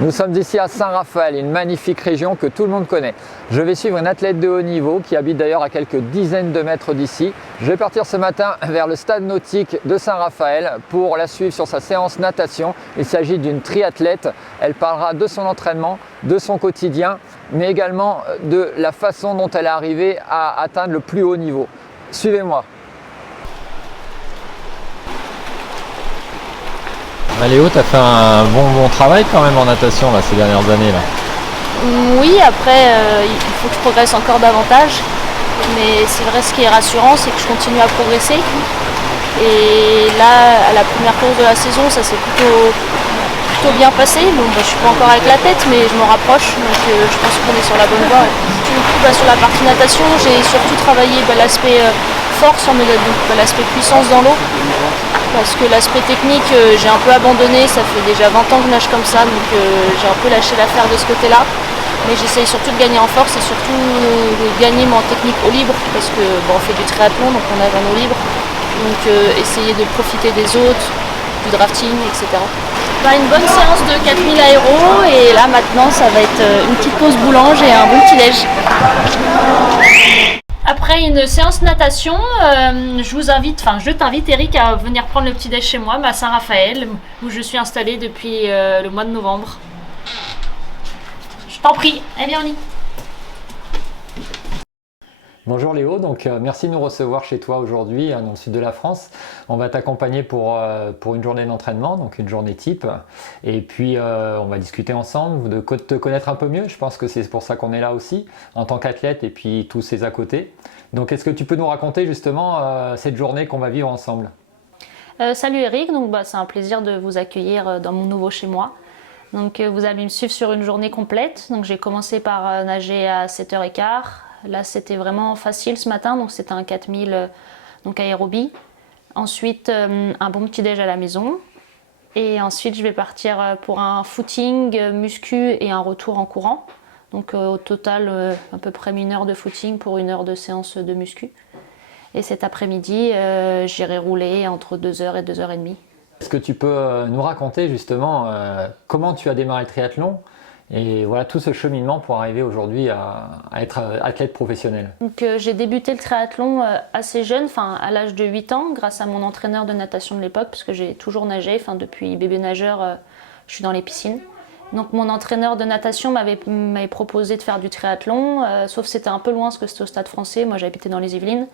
Nous sommes ici à Saint-Raphaël, une magnifique région que tout le monde connaît. Je vais suivre une athlète de haut niveau qui habite d'ailleurs à quelques dizaines de mètres d'ici. Je vais partir ce matin vers le stade nautique de Saint-Raphaël pour la suivre sur sa séance natation. Il s'agit d'une triathlète. Elle parlera de son entraînement, de son quotidien, mais également de la façon dont elle est arrivée à atteindre le plus haut niveau. Suivez-moi. Léo, tu as fait un bon travail quand même en natation là, ces dernières années là. Oui, après il faut que je progresse encore davantage, mais c'est vrai, ce qui est rassurant, c'est que je continue à progresser. Et là, à la première course de la saison, ça s'est plutôt bien passé. Bon, je suis pas encore avec la tête, mais je me rapproche, donc je pense qu'on est sur la bonne voie. Du coup, sur la partie natation, j'ai surtout travaillé l'aspect force, l'aspect puissance dans l'eau. Parce que l'aspect technique, j'ai un peu abandonné, ça fait déjà 20 ans que je nage comme ça, donc j'ai un peu lâché l'affaire de ce côté-là. Mais j'essaye surtout de gagner en force et surtout de gagner en technique au libre, parce que on fait du triathlon, donc on nage en eau libre. Donc essayer de profiter des autres, du drafting, etc. Une bonne séance de 4000 aéros, et là maintenant ça va être une petite pause boulange et un bon petit déj. Après une séance natation, je t'invite Eric à venir prendre le petit déj chez moi, à Saint-Raphaël, où je suis installée depuis le mois de novembre. Je t'en prie, viens on y. Bonjour Léo, donc merci de nous recevoir chez toi aujourd'hui dans le sud de la France. On va t'accompagner pour une journée d'entraînement, donc une journée type. Et puis on va discuter ensemble, de te connaître un peu mieux. Je pense que c'est pour ça qu'on est là aussi, en tant qu'athlète et puis tous ces à côté. Donc est-ce que tu peux nous raconter justement cette journée qu'on va vivre ensemble? Salut Eric, donc c'est un plaisir de vous accueillir dans mon nouveau chez moi. Donc vous allez me suivre sur une journée complète. Donc j'ai commencé par nager à 7h15. Là, c'était vraiment facile ce matin, donc c'était un 4000 aérobie. Ensuite, un bon petit déj à la maison. Et ensuite, je vais partir pour un footing, muscu et un retour en courant. Donc au total, à peu près 1 heure de footing pour 1 heure de séance de muscu. Et cet après-midi, j'irai rouler entre 2h et 2h30. Est-ce que tu peux nous raconter justement comment tu as démarré le triathlon? Et voilà tout ce cheminement pour arriver aujourd'hui à être athlète professionnel. Donc j'ai débuté le triathlon assez jeune, à l'âge de 8 ans, grâce à mon entraîneur de natation de l'époque, parce que j'ai toujours nagé, depuis bébé nageur, je suis dans les piscines. Donc mon entraîneur de natation m'avait proposé de faire du triathlon, sauf que c'était un peu loin parce que c'était au Stade Français, moi j'habitais dans les Yvelines.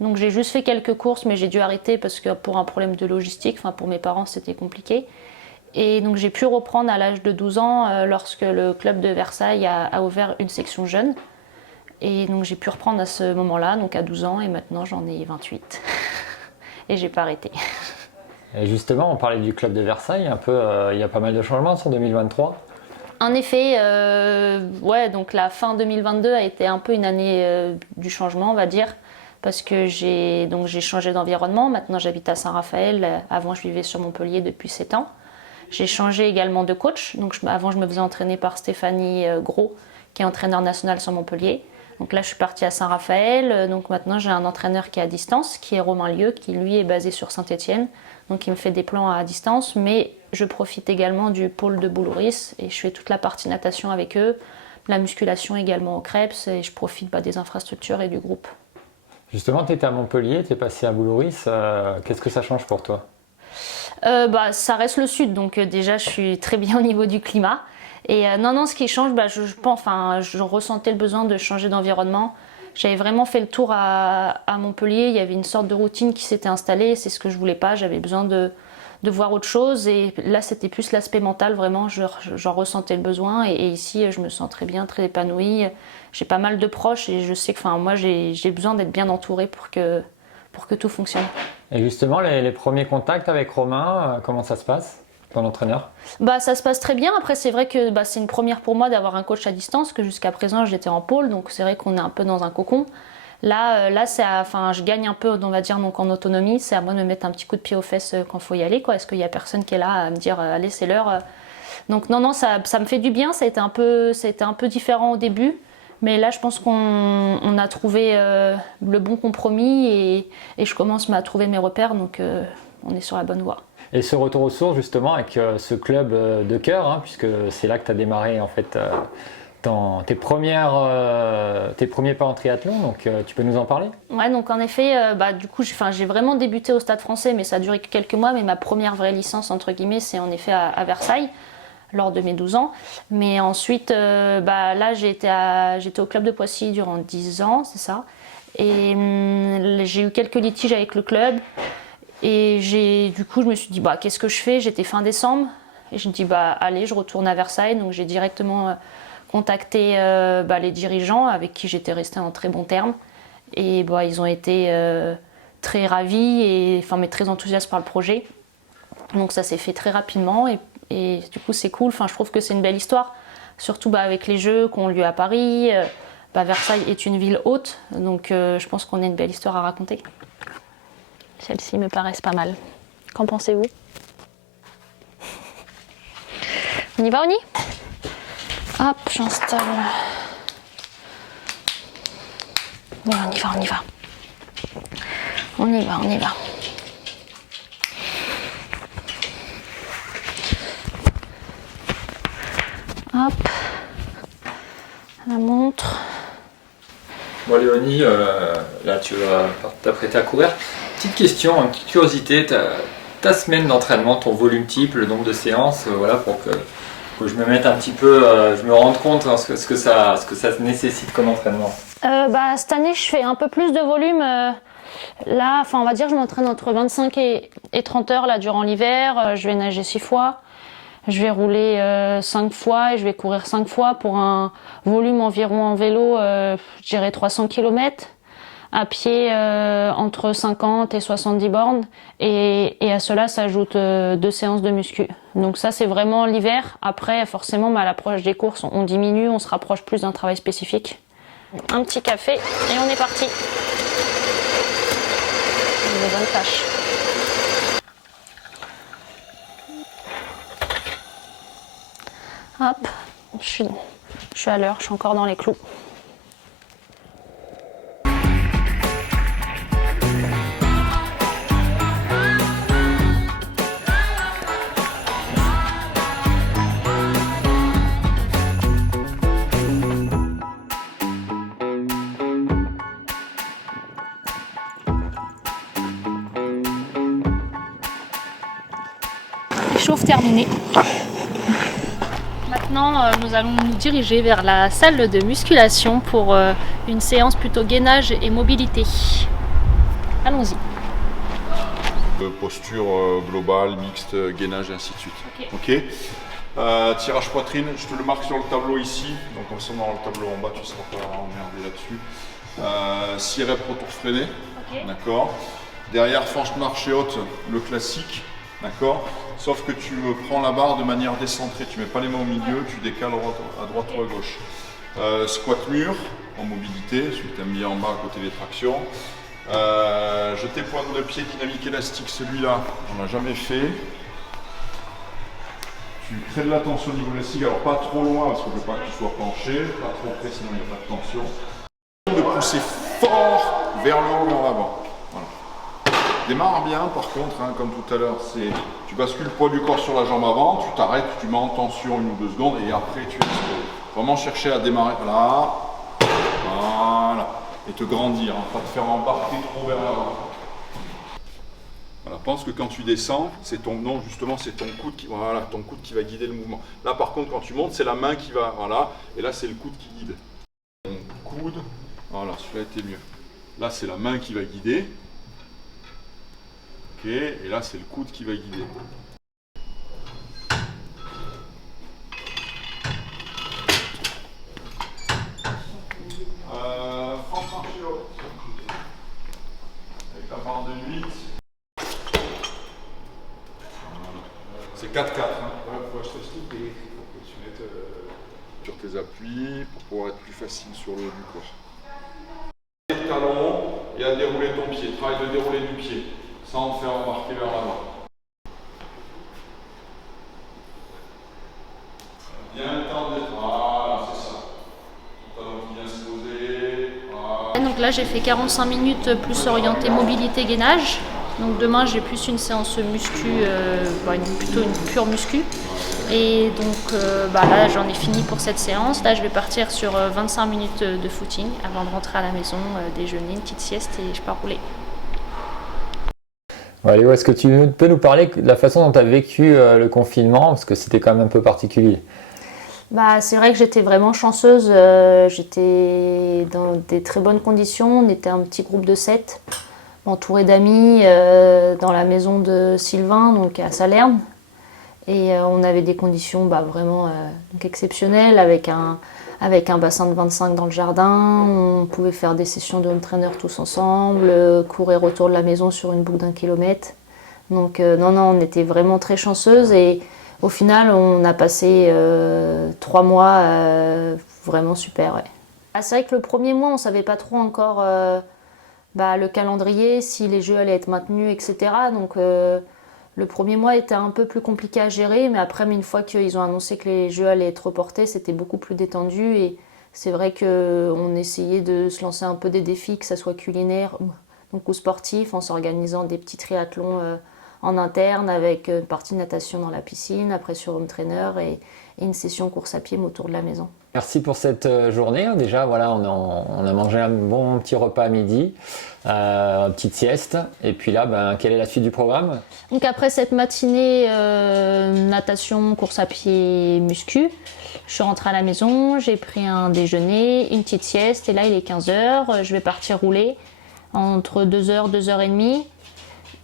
Donc j'ai juste fait quelques courses, mais j'ai dû arrêter parce que pour un problème de logistique, pour mes parents c'était compliqué. Et donc j'ai pu reprendre à l'âge de 12 ans lorsque le club de Versailles a ouvert une section jeune. Et donc j'ai pu reprendre à ce moment-là, donc à 12 ans, et maintenant j'en ai 28. Et j'ai pas arrêté. Et justement, on parlait du club de Versailles, un peu, il y a pas mal de changements sur 2023. En effet, donc la fin 2022 a été un peu une année du changement, on va dire. Parce que j'ai changé d'environnement, maintenant j'habite à Saint-Raphaël, avant je vivais sur Montpellier depuis 7 ans. J'ai changé également de coach, donc avant je me faisais entraîner par Stéphanie Gros, qui est entraîneur national sur Montpellier. Donc là je suis partie à Saint-Raphaël, donc maintenant j'ai un entraîneur qui est à distance, qui est Romain Lieu, qui lui est basé sur Saint-Étienne. Donc il me fait des plans à distance, mais je profite également du pôle de Boulouris et je fais toute la partie natation avec eux, la musculation également au Krebs, et je profite des infrastructures et du groupe. Justement, tu étais à Montpellier, tu es passé à Boulouris, qu'est-ce que ça change pour toi? Ça reste le sud, donc déjà je suis très bien au niveau du climat. Et non, ce qui change, je ressentais le besoin de changer d'environnement. J'avais vraiment fait le tour à Montpellier, il y avait une sorte de routine qui s'était installée, c'est ce que je voulais pas, j'avais besoin de voir autre chose. Et là c'était plus l'aspect mental, vraiment, j'en ressentais le besoin. Et ici je me sens très bien, très épanouie. J'ai pas mal de proches et je sais que moi j'ai besoin d'être bien entourée pour que tout fonctionne. Et justement, les premiers contacts avec Romain, comment ça se passe, ton entraîneur? Ça se passe très bien. Après, c'est vrai que c'est une première pour moi d'avoir un coach à distance, que jusqu'à présent j'étais en pôle, donc c'est vrai qu'on est un peu dans un cocon. Là je gagne un peu, on va dire, donc en autonomie. C'est à moi de me mettre un petit coup de pied aux fesses quand il faut y aller, quoi. Est-ce qu'il y a personne qui est là à me dire allez, c'est l'heure. Donc non, ça me fait du bien. Ça a été un peu différent au début. Mais là, je pense qu'on a trouvé le bon compromis et je commence à trouver mes repères, donc on est sur la bonne voie. Et ce retour aux sources justement avec ce club de cœur, hein, puisque c'est là que tu as démarré en fait tes premiers pas en triathlon, donc tu peux nous en parler? Ouais, donc en effet, du coup, j'ai vraiment débuté au Stade Français, mais ça a duré que quelques mois. Mais ma première vraie licence, entre guillemets, c'est en effet à Versailles, lors de mes 12 ans. Mais ensuite, là, j'étais au club de Poissy durant 10 ans, c'est ça. Et j'ai eu quelques litiges avec le club. Et du coup, je me suis dit, qu'est-ce que je fais? J'étais fin décembre. Et je me dis, allez, je retourne à Versailles. Donc j'ai directement contacté les dirigeants avec qui j'étais restée en très bons termes. Et ils ont été très ravis mais très enthousiastes par le projet. Donc ça s'est fait très rapidement et du coup c'est cool. Je trouve que c'est une belle histoire, surtout avec les Jeux qui ont lieu à Paris. Versailles est une ville haute, donc je pense qu'on a une belle histoire à raconter. Celles-ci me paraissent pas mal. Qu'en pensez-vous? On y va, Oni? Hop, j'installe. On y va. Hop, la montre. Bon Léonie, là tu vas t'apprêter à courir. Petite question, une petite curiosité, ta semaine d'entraînement, ton volume type, le nombre de séances, pour que je me mette un petit peu, je me rende compte ce que ça nécessite comme entraînement. Cette année, je fais un peu plus de volume. Là, on va dire, je m'entraîne entre 25 et 30 heures là, durant l'hiver. Je vais nager 6 fois. Je vais rouler 5 fois et je vais courir 5 fois pour un volume environ en vélo, je dirais 300 km. À pied, entre 50 et 70 bornes. Et à cela s'ajoutent 2 séances de muscu. Donc ça, c'est vraiment l'hiver. Après, forcément, à l'approche des courses, on diminue, on se rapproche plus d'un travail spécifique. Un petit café et on est parti. Une bonne tâche. Hop, je suis à l'heure, je suis encore dans les clous. Chauffe terminée. Maintenant, nous allons nous diriger vers la salle de musculation pour une séance plutôt gainage et mobilité. Allons-y. Posture globale, mixte, gainage et ainsi de suite. Ok. Tirage poitrine, je te le marque sur le tableau ici. Donc comme ça dans le tableau en bas, tu ne seras pas emmerdé là-dessus. 6 reps retour freiné. Okay. D'accord. Derrière, fente marché haute, le classique. D'accord. Sauf que tu prends la barre de manière décentrée, tu ne mets pas les mains au milieu, tu décales à droite ou à gauche. Squat mur, en mobilité, celui que tu aimes bien en bas à côté des tractions. Jeté pointe de pied, dynamique élastique, celui-là, on l'a jamais fait. Tu crées de la tension au niveau élastique, alors pas trop loin parce que je ne veux pas que tu sois penché, pas trop près sinon il n'y a pas de tension. De pousser fort vers le haut et en avant. Voilà. Démarre bien par contre, comme tout à l'heure, tu bascules le poids du corps sur la jambe avant, tu t'arrêtes, tu mets en tension 1 ou 2 secondes et après tu exploses. Vraiment chercher à démarrer là, voilà, et te grandir, pas te faire embarquer trop vers l'avant. Voilà, pense que quand tu descends, c'est ton coude qui va guider le mouvement. Là par contre quand tu montes, c'est la main qui va, voilà, et là c'est le coude qui guide. Ton coude, voilà, celui-là était mieux. Là c'est la main qui va guider. Ok, et là c'est le coude qui va guider. Fente marché haute. Avec la barre de 8. C'est 4-4. Faut acheter ce truc et il faut que tu mettes sur tes appuis pour pouvoir être plus facile sur le haut du corps. Le talon et à dérouler ton pied. Travail de dérouler du pied. Sans faire embarquer vers l'avant. Bien le temps d'être. Voilà, c'est ça. Ton talon qui vient se poser. Voilà. Donc là, j'ai fait 45 minutes plus orienté mobilité gainage. Donc demain j'ai plus une séance muscu, plutôt une pure muscu. Et donc là j'en ai fini pour cette séance. Là je vais partir sur 25 minutes de footing avant de rentrer à la maison, déjeuner, une petite sieste et je pars rouler. Ouais, Léo, est-ce que tu peux nous parler de la façon dont tu as vécu le confinement, parce que c'était quand même un peu particulier? C'est vrai que j'étais vraiment chanceuse, j'étais dans des très bonnes conditions, on était un petit groupe de 7, entouré d'amis dans la maison de Sylvain, donc à Salerne. Et on avait des conditions vraiment exceptionnelles avec un bassin de 25 dans le jardin. On pouvait faire des sessions de home trainer tous ensemble, courir autour de la maison sur une boucle d'1 kilomètre. Donc on était vraiment très chanceuses et au final on a passé 3 mois vraiment super. Ouais. C'est vrai que le premier mois on ne savait pas trop encore le calendrier, si les jeux allaient être maintenus, etc. Donc le premier mois était un peu plus compliqué à gérer, mais après, une fois qu'ils ont annoncé que les jeux allaient être reportés, c'était beaucoup plus détendu. Et c'est vrai qu'on essayait de se lancer un peu des défis, que ce soit culinaire ou sportif, en s'organisant des petits triathlons en interne avec une partie natation dans la piscine, après sur home trainer et une session course à pied autour de la maison. Merci pour cette journée. Déjà, voilà, on a mangé un bon petit repas à midi, une petite sieste. Et puis là, quelle est la suite du programme? Donc après cette matinée natation, course à pied, muscu, je suis rentrée à la maison, j'ai pris un déjeuner, une petite sieste. Et là, il est 15h, je vais partir rouler entre 2h, 2h30.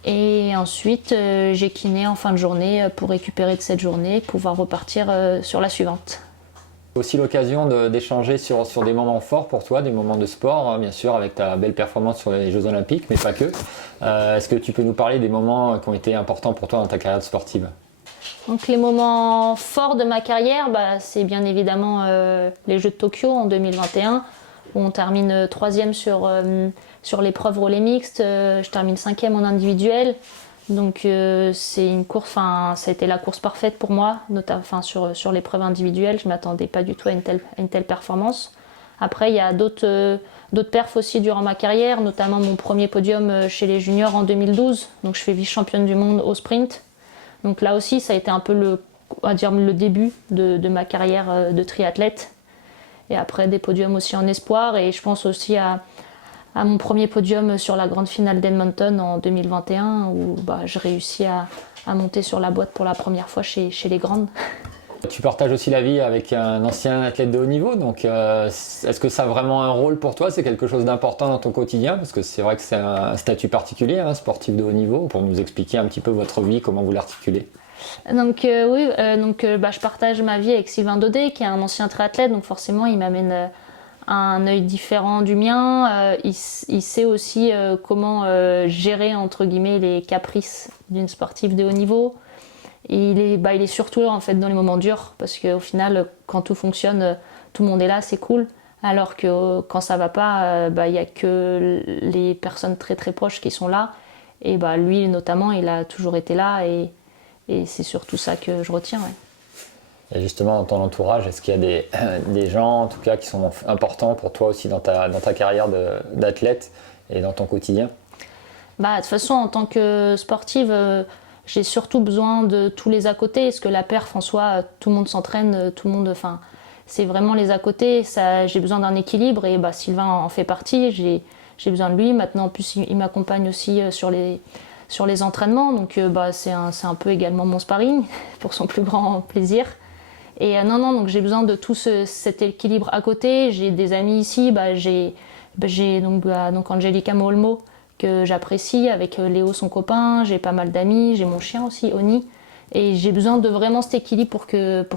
Et ensuite, j'ai kiné en fin de journée pour récupérer de cette journée, pouvoir repartir sur la suivante. Aussi l'occasion d'échanger sur des moments forts pour toi, des moments de sport, hein, bien sûr, avec ta belle performance sur les Jeux Olympiques, mais pas que. Est-ce que tu peux nous parler des moments qui ont été importants pour toi dans ta carrière sportive? Donc les moments forts de ma carrière, c'est bien évidemment les Jeux de Tokyo en 2021, où on termine 3e sur l'épreuve relais mixte, je termine 5e en individuel. Donc c'est une course, ça a été la course parfaite pour moi, notamment sur l'épreuve individuelle. Je ne m'attendais pas du tout à une telle performance. Après, il y a d'autres perfs aussi durant ma carrière, notamment mon premier podium chez les juniors en 2012. Donc je fais vice-championne du monde au sprint. Donc là aussi, ça a été un peu le début de ma carrière de triathlète. Et après, des podiums aussi en espoir. Et je pense aussi à mon premier podium sur la grande finale d'Edmonton en 2021 où je réussis à monter sur la boîte pour la première fois chez les grandes. Tu partages aussi la vie avec un ancien athlète de haut niveau, donc est-ce que ça a vraiment un rôle pour toi? C'est quelque chose d'important dans ton quotidien? Parce que c'est vrai que c'est un statut particulier, hein, sportif de haut niveau, pour nous expliquer un petit peu votre vie, comment vous l'articulez. Donc je partage ma vie avec Sylvain Daudet qui est un ancien triathlète, donc forcément il m'amène un œil différent du mien. Il sait aussi comment gérer entre guillemets les caprices d'une sportive de haut niveau. Et il est surtout en fait dans les moments durs parce qu'au final quand tout fonctionne, tout le monde est là, c'est cool. Alors que quand ça va pas, il y a que les personnes très très proches qui sont là. Et lui notamment, il a toujours été là et c'est surtout ça que je retiens. Ouais. Et justement, dans ton entourage, est-ce qu'il y a des gens, en tout cas, qui sont importants pour toi aussi dans ta carrière d'athlète et dans ton quotidien? De toute façon, en tant que sportive, j'ai surtout besoin de tous les à côté. Parce que la perf, en soi, tout le monde s'entraîne, c'est vraiment les à côté. J'ai besoin d'un équilibre et Sylvain en fait partie. J'ai besoin de lui. Maintenant, en plus, il m'accompagne aussi sur les entraînements. Donc, c'est un peu également mon sparring pour son plus grand plaisir. Et donc j'ai besoin de tout cet équilibre à côté. J'ai des amis ici, j'ai donc Angelica Molmo que j'apprécie, avec Léo son copain, j'ai pas mal d'amis, j'ai mon chien aussi, Oni. Et j'ai besoin de vraiment cet équilibre pour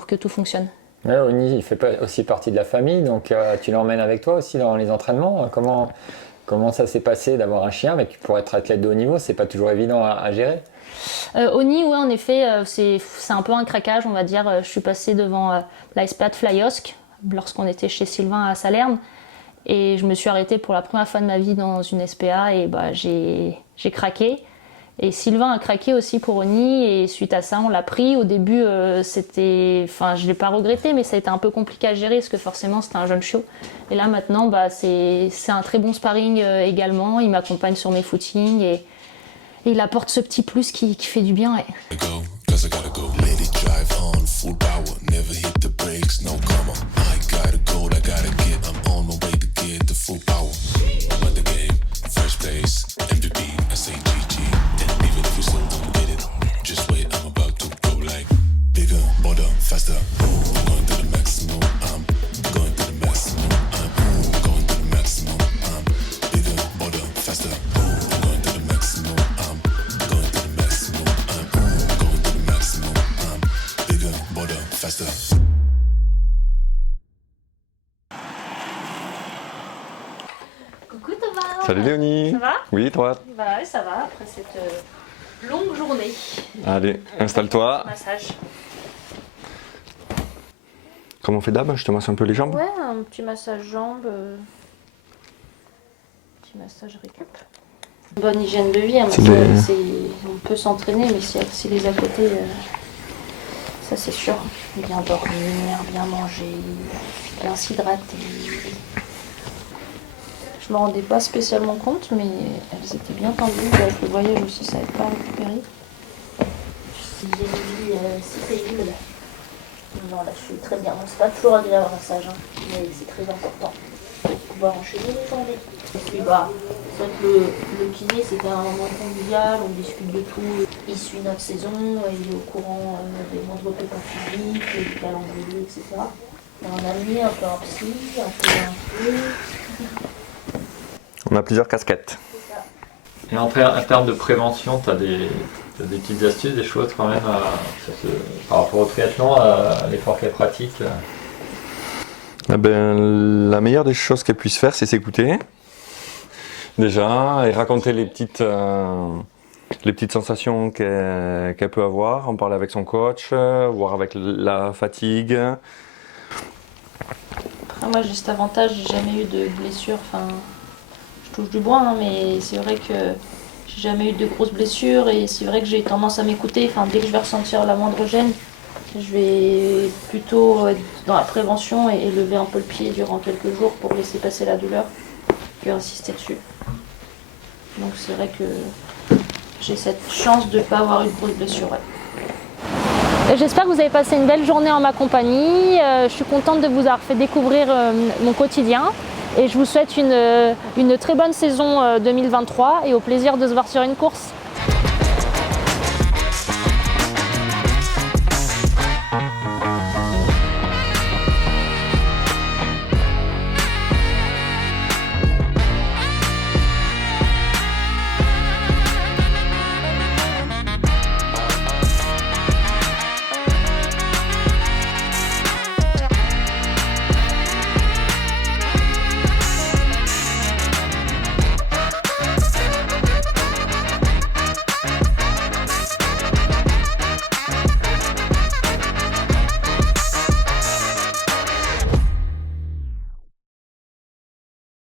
que tout fonctionne. Ouais, Oni, il fait aussi partie de la famille, donc tu l'emmènes avec toi aussi dans les entraînements. Comment ça s'est passé d'avoir un chien, mais pour être athlète de haut niveau, c'est pas toujours évident à gérer? Oni, ouais, en effet, c'est un peu un craquage, on va dire. Je suis passée devant l'Icepad Flyosk lorsqu'on était chez Sylvain à Salerne. Et je me suis arrêtée pour la première fois de ma vie dans une SPA et j'ai craqué. Et Sylvain a craqué aussi pour Oni et suite à ça, on l'a pris. Au début, je l'ai pas regretté, mais ça a été un peu compliqué à gérer parce que forcément, c'était un jeune chiot. Et là, maintenant, c'est un très bon sparring également. Il m'accompagne sur mes footings Et il apporte ce petit plus qui fait du bien. Ouais. Cause I gotta go. Let it drive on full power. Never hit the brakes, no come on. I gotta go, I gotta get. I'm on my way to get the full power. I'm at the game, first place, MVP, I say GG. And even if you still don't get it, just wait, I'm about to go like bigger, bolder, faster. I'm going to the maximum. I'm going to the maximum. I'm going to the maximum. I'm bigger, bolder, faster. I'm going to the maximum. I'm going to the maximum. I'm going to the maximum. I'm bigger, bolder, faster. Coucou Thomas. Salut Léonie. Ça va? Oui, toi? Bah ouais, ça va après cette longue journée. Allez, installe-toi. Massage. Comment on fait d'hab? Je te masse un peu les jambes. Ouais, un petit massage jambes. Petit massage récup. Bonne hygiène de vie, hein, C'est parce que des- on peut s'entraîner, mais si les à côté, ça c'est sûr. Bien dormir, bien manger, bien s'hydrater. Je me rendais pas spécialement compte, mais elles étaient bien tendues. Avec le voyage aussi, ça n'aide pas à récupérer. Si j'ai une vie si paisible. Non, là je suis très bien. Bon, c'est pas toujours agréable un massage, hein, mais c'est très important pour pouvoir enchaîner les journées. Et puis bah, c'est vrai que le kiné c'était un moment convivial, on discute de tout. Il suit notre saison, il est au courant des moindres pépins physiques, du calendrier, etc. Et on a mis un peu un psy, un peu. On a plusieurs casquettes. Et en termes de prévention, tu as des petites astuces, des choses quand même par rapport au triathlon, à l'effort qu'elle pratique. Eh ben, la meilleure des choses qu'elle puisse faire, c'est s'écouter. Déjà, et raconter les petites sensations qu'elle peut avoir, en parler avec son coach, voir avec la fatigue. Après moi j'ai cet avantage, j'ai jamais eu de blessure, enfin je touche du bois, hein, mais c'est vrai que j'ai jamais eu de grosses blessures et c'est vrai que j'ai tendance à m'écouter, enfin dès que je vais ressentir la moindre gêne, je vais plutôt être dans la prévention et lever un peu le pied durant quelques jours pour laisser passer la douleur que insister dessus. Donc c'est vrai que j'ai cette chance de ne pas avoir eu de grosses blessures. Ouais. J'espère que vous avez passé une belle journée en ma compagnie. Je suis contente de vous avoir fait découvrir mon quotidien et je vous souhaite une très bonne saison 2023 et au plaisir de se voir sur une course.